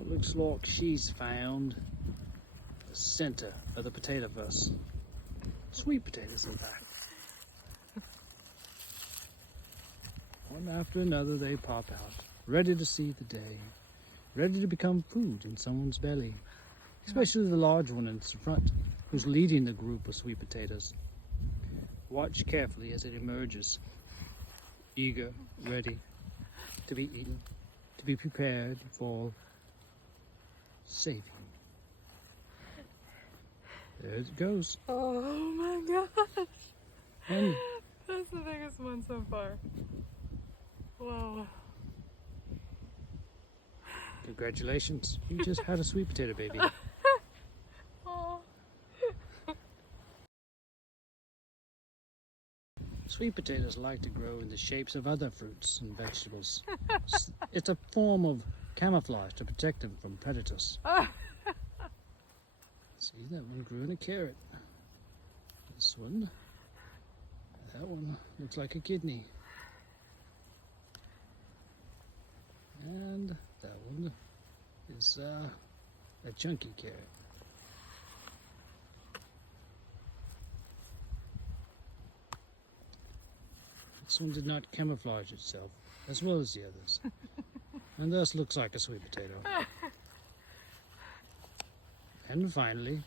It looks like she's found the center of the potato verse. Sweet potatoes, in fact. One after another they pop out, ready to see the day, ready to become food in someone's belly. Especially the large one in front, who's leading the group of sweet potatoes. Watch carefully as it emerges, eager, ready to be eaten, to be prepared for saving. There it goes. Oh my gosh! And that's the biggest one so far. Whoa. congratulations, you just had a sweet potato baby. Oh. Sweet potatoes like to grow in the shapes of other fruits and vegetables. It's a form of camouflage to protect them from predators. See, that one grew in a carrot. This one, that one looks like a kidney. And that one is a chunky carrot. This one did not camouflage itself as well as the others, and thus looks like a sweet potato. And finally,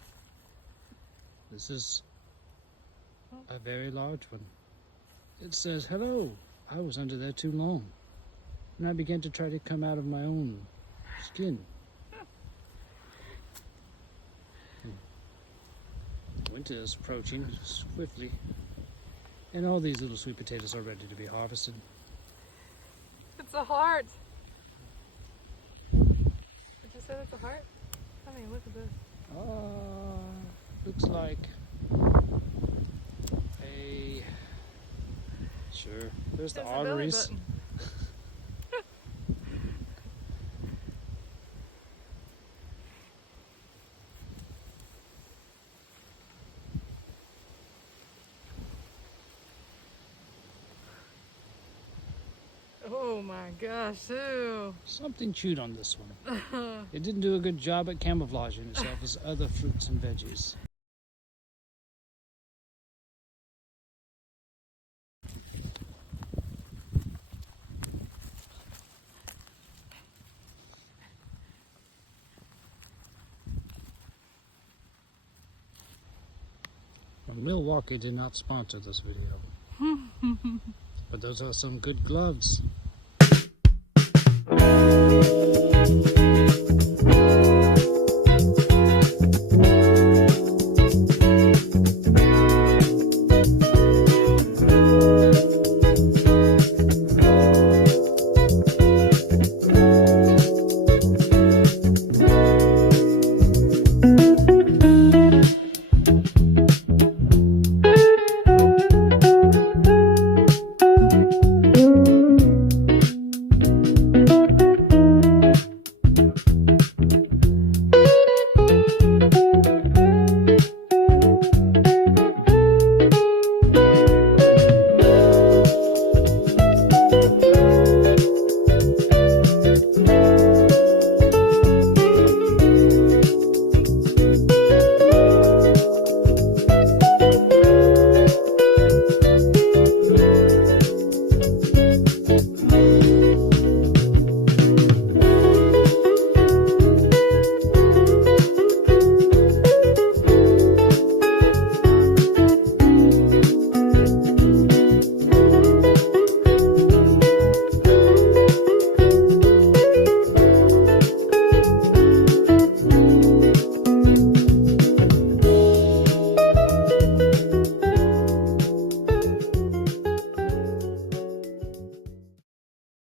this is a very large one. It says, "Hello, I was under there too long, and I began to try to come out of my own skin." Winter is approaching swiftly, and all these little sweet potatoes are ready to be harvested. It's a heart. Did you say that's a heart? I mean, look at this. Looks like a... Sure, there's the arteries. Oh my gosh, ew. Something chewed on this one. It didn't do a good job at camouflaging itself as other fruits and veggies. Well, Milwaukee did not sponsor this video. But those are some good gloves.